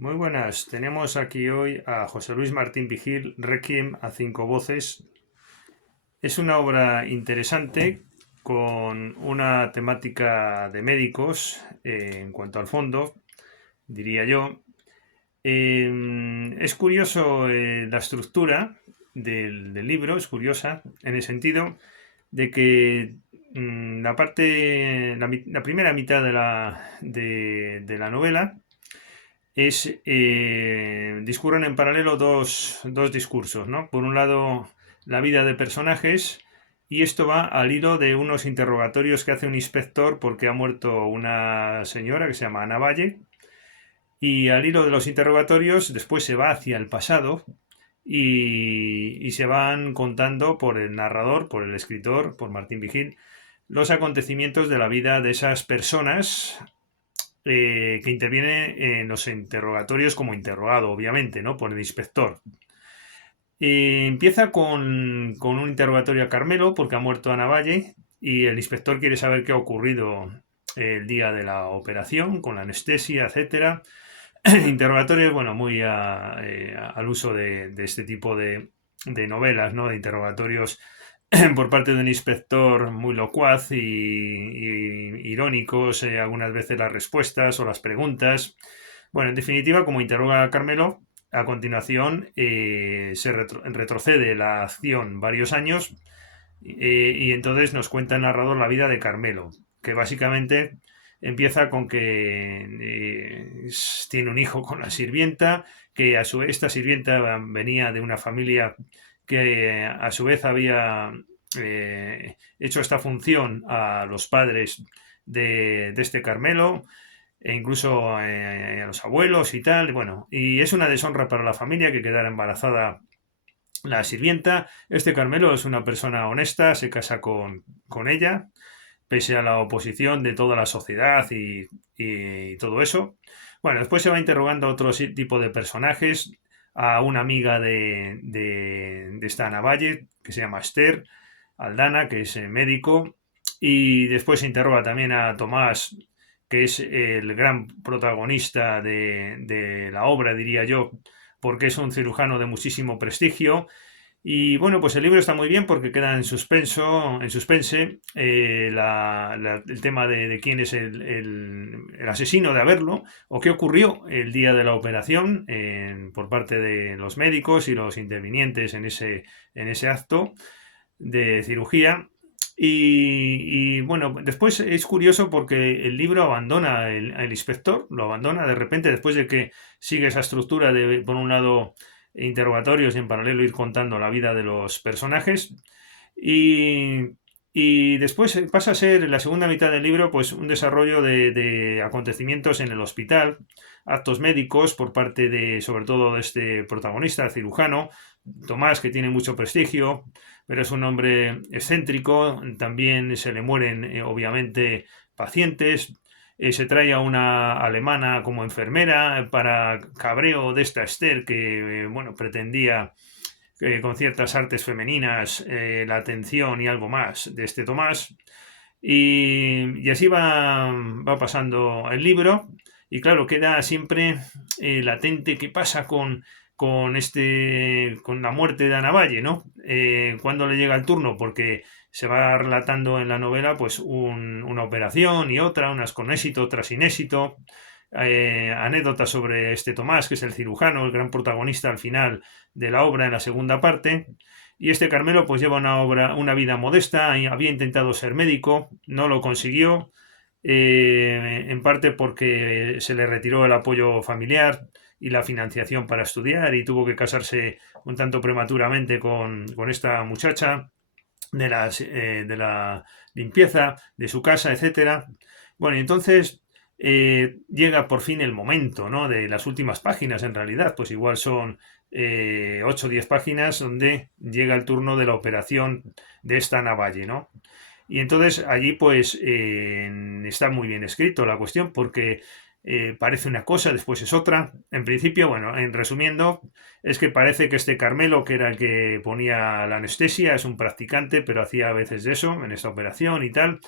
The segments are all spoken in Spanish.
Muy buenas, tenemos aquí hoy a José Luis Martín Vigil, Requiem a cinco voces. Es una obra interesante con una temática de médicos en cuanto al fondo, diría yo. Es curioso la estructura del libro, es curiosa en el sentido de que la parte, la primera mitad de la novela discurren en paralelo dos discursos, ¿no? Por un lado, la vida de personajes, y esto va al hilo de unos interrogatorios que hace un inspector porque ha muerto una señora que se llama Ana Valle, y al hilo de los interrogatorios después se va hacia el pasado y se van contando por el narrador, por el escritor, por Martín Vigil, los acontecimientos de la vida de esas personas que interviene en los interrogatorios como interrogado, obviamente, ¿no? Por el inspector. Empieza con un interrogatorio a Carmelo porque ha muerto Ana Valle y el inspector quiere saber qué ha ocurrido el día de la operación, con la anestesia, etcétera. Interrogatorios, bueno, muy al uso de este tipo de novelas, ¿no? De interrogatorios por parte de un inspector muy locuaz y irónicos, algunas veces las respuestas o las preguntas. Bueno, en definitiva, como interroga a Carmelo, a continuación retrocede la acción varios años y entonces nos cuenta el narrador la vida de Carmelo, que básicamente empieza con que tiene un hijo con la sirvienta, que a su vez esta sirvienta venía de una familia que a su vez había hecho esta función a los padres de este Carmelo, e incluso a los abuelos y tal. Bueno, y es una deshonra para la familia que quedara embarazada la sirvienta. Este Carmelo es una persona honesta, se casa con ella, pese a la oposición de toda la sociedad y todo eso. Bueno, después se va interrogando a otro tipo de personajes, a una amiga de esta Ana Valle, que se llama Esther Aldana, que es médico, y después se interroga también a Tomás, que es el gran protagonista de la obra, diría yo, porque es un cirujano de muchísimo prestigio. Y bueno, pues el libro está muy bien porque queda en suspense el tema de quién es el asesino de haberlo o qué ocurrió el día de la operación por parte de los médicos y los intervinientes en ese acto de cirugía. Bueno, después es curioso porque el libro abandona el inspector, lo abandona de repente después de que sigue esa estructura de, por un lado, interrogatorios y en paralelo ir contando la vida de los personajes. Y, y después pasa a ser en la segunda mitad del libro pues un desarrollo de acontecimientos en el hospital, actos médicos por parte de, sobre todo, de este protagonista, cirujano, Tomás, que tiene mucho prestigio, pero es un hombre excéntrico, también se le mueren obviamente pacientes, se trae a una alemana como enfermera para cabreo de esta Esther que, bueno, pretendía con ciertas artes femeninas la atención y algo más de este Tomás. Y así va pasando el libro y claro, queda siempre latente qué pasa con la muerte de Ana Valle, ¿no? Cuando le llega el turno, porque se va relatando en la novela pues una operación y otra, unas con éxito, otras sin éxito, anécdotas sobre este Tomás, que es el cirujano, el gran protagonista al final de la obra en la segunda parte. Y este Carmelo pues lleva una vida modesta, había intentado ser médico, no lo consiguió, en parte porque se le retiró el apoyo familiar y la financiación para estudiar y tuvo que casarse un tanto prematuramente con esta muchacha de la limpieza de su casa, etcétera. Bueno, y entonces llega por fin el momento, ¿no? De las últimas páginas, en realidad, pues igual son 8 o 10 páginas donde llega el turno de la operación de esta Navalle, ¿no? Y entonces allí pues está muy bien escrito la cuestión porque parece una cosa, después es otra. En principio, bueno, en resumiendo, es que parece que este Carmelo, que era el que ponía la anestesia, es un practicante, pero hacía a veces de eso en esta operación y tal.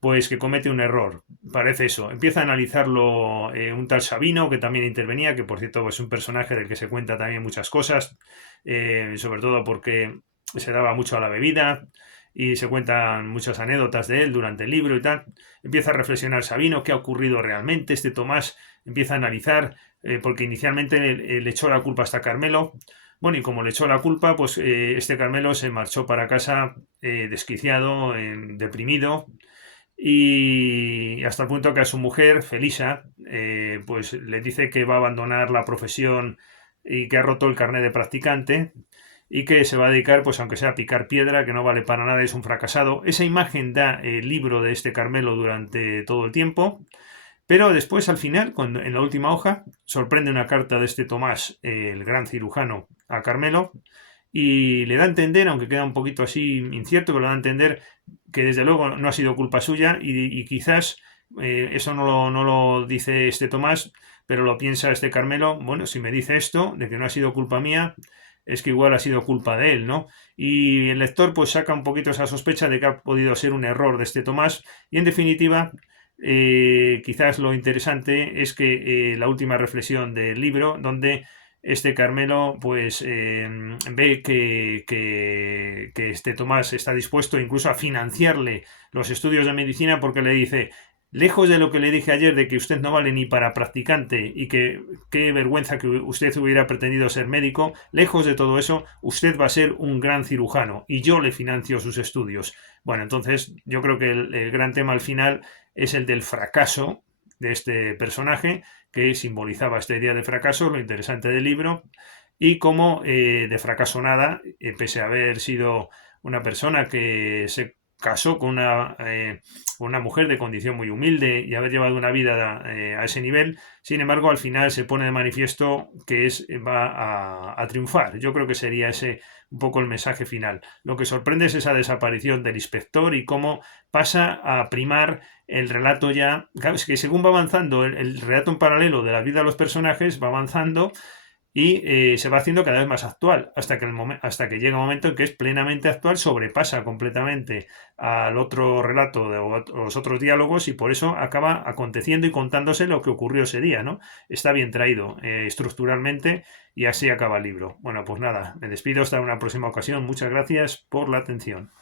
pues que comete un error. Parece eso. Empieza a analizarlo un tal Sabino, que también intervenía, que por cierto es un personaje del que se cuenta también muchas cosas, sobre todo porque se daba mucho a la bebida y se cuentan muchas anécdotas de él durante el libro y tal. Empieza a reflexionar Sabino, qué ha ocurrido realmente. Este Tomás empieza a analizar, porque inicialmente le echó la culpa hasta Carmelo. Bueno, y como le echó la culpa, pues este Carmelo se marchó para casa desquiciado, deprimido, y hasta el punto que a su mujer, Felisa, pues le dice que va a abandonar la profesión y que ha roto el carnet de practicante y que se va a dedicar, pues aunque sea a picar piedra, que no vale para nada, es un fracasado. Esa imagen da el libro de este Carmelo durante todo el tiempo, pero después, al final, cuando, en la última hoja, sorprende una carta de este Tomás, el gran cirujano, a Carmelo, y le da a entender, aunque queda un poquito así incierto, pero le da a entender que desde luego no ha sido culpa suya y quizás eso no lo dice este Tomás, pero lo piensa este Carmelo. Bueno, si me dice esto, de que no ha sido culpa mía, es que igual ha sido culpa de él, ¿no? Y el lector pues saca un poquito esa sospecha de que ha podido ser un error de este Tomás y en definitiva quizás lo interesante es que la última reflexión del libro, donde este Carmelo pues ve que este Tomás está dispuesto incluso a financiarle los estudios de medicina porque le dice, lejos de lo que le dije ayer de que usted no vale ni para practicante y que qué vergüenza que usted hubiera pretendido ser médico, lejos de todo eso, usted va a ser un gran cirujano y yo le financio sus estudios. Bueno, entonces yo creo que el gran tema al final es el del fracaso de este personaje que simbolizaba este día de fracaso, lo interesante del libro, y cómo de fracaso nada, pese a haber sido una persona que se casó con una mujer de condición muy humilde y haber llevado una vida a ese nivel, sin embargo al final se pone de manifiesto que va a triunfar. Yo creo que sería ese un poco el mensaje final. Lo que sorprende es esa desaparición del inspector y cómo pasa a primar el relato ya, claro, es que según va avanzando el relato en paralelo de la vida de los personajes, va avanzando y se va haciendo cada vez más actual, hasta que llega un momento en que es plenamente actual, sobrepasa completamente al otro relato de los otros diálogos y por eso acaba aconteciendo y contándose lo que ocurrió ese día, ¿no? Está bien traído estructuralmente y así acaba el libro. Bueno, pues nada, me despido hasta una próxima ocasión. Muchas gracias por la atención.